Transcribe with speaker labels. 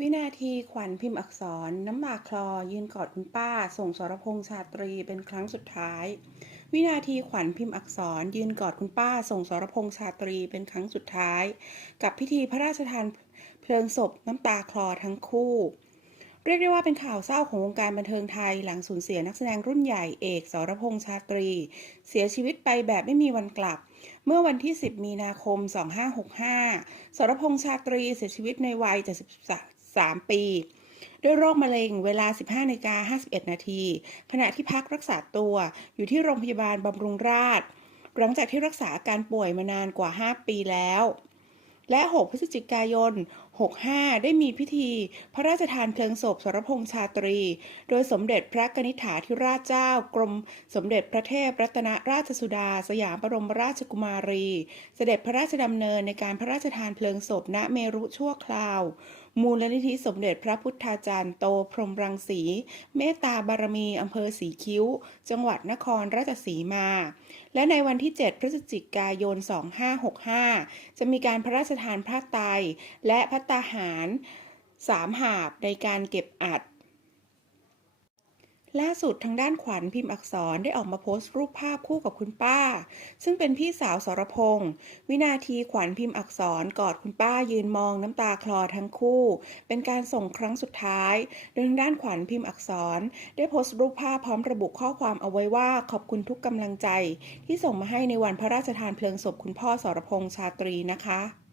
Speaker 1: วินาทีขวัญพิมพ์อักษร น้ำตาคลอ ยืนกอดคุณป้า ส่งสรพงษ์ชาตรีเป็นครั้งสุดท้าย วินาทีขวัญพิมพ์อักษร ยืนกอดคุณป้า ส่งสรพงษ์ชาตรีเป็นครั้งสุดท้าย กับพิธีพระราชทานเพลิงศพน้ำตาคลอทั้งคู่ เรียกได้ว่าเป็นข่าวเศร้าของวงการบันเทิงไทย หลังสูญเสียนักแสดงรุ่นใหญ่เอกสรพงษ์ชาตรี เสียชีวิตไปแบบไม่มีวันกลับเมื่อวันที่ 10 มีนาคม 2565 สรพงษ์ชาตรีเสียชีวิตในวัย 3 ปี ด้วยโรคมะเร็งเวลา 15นาฬิกา51 นาที ขณะที่พักรักษาตัวอยู่ที่โรงพยาบาลบำรุงราษฎร์หลังจากที่รักษาอาการป่วยมานานกว่า 5 ปีแล้ว และ 6 พฤศจิกายน 65 ได้มีพิธี พระราชทานเพลิงศพสรพงษ์ชาตรี โดยสมเด็จพระกนิษฐาธิราชเจ้า กรมสมเด็จพระเทพรัตนราชสุดา สยามบรมราชกุมารี เสด็จพระราชดำเนินในการพระราชทานเพลิงศพณเมรุชั่วคราว มูลนิธิสมเด็จพระพุทธาจารย์โตพรมรังสี เมตตาบารมีอำเภอสีคิ้ว จังหวัดนครราชสีมา และในวันที่ 7 พฤศจิกายน 2565 จะมีการพระราชทานพระไตรและพัตตาหารสามหาบในการเก็บอัด ล่าสุดทางด้านขวัญพิมพ์อักษรได้ออกมาโพสต์รูปภาพคู่กับคุณป้า ซึ่งเป็นพี่สาวสรพงษ์วินาทีขวัญพิมพ์อักษรกอดคุณป้ายืนมองน้ำตาคลอทั้งคู่ เป็นการส่งครั้งสุดท้ายโดยทางด้านขวัญพิมพ์อักษร ได้โพสต์รูปภาพพร้อมระบุข้อความเอาไว้ว่าขอบคุณทุกกำลังใจ ที่ส่งมาให้ในวันพระราชทานเพลิงศพคุณพ่อสรพงษ์ชาตรีนะคะ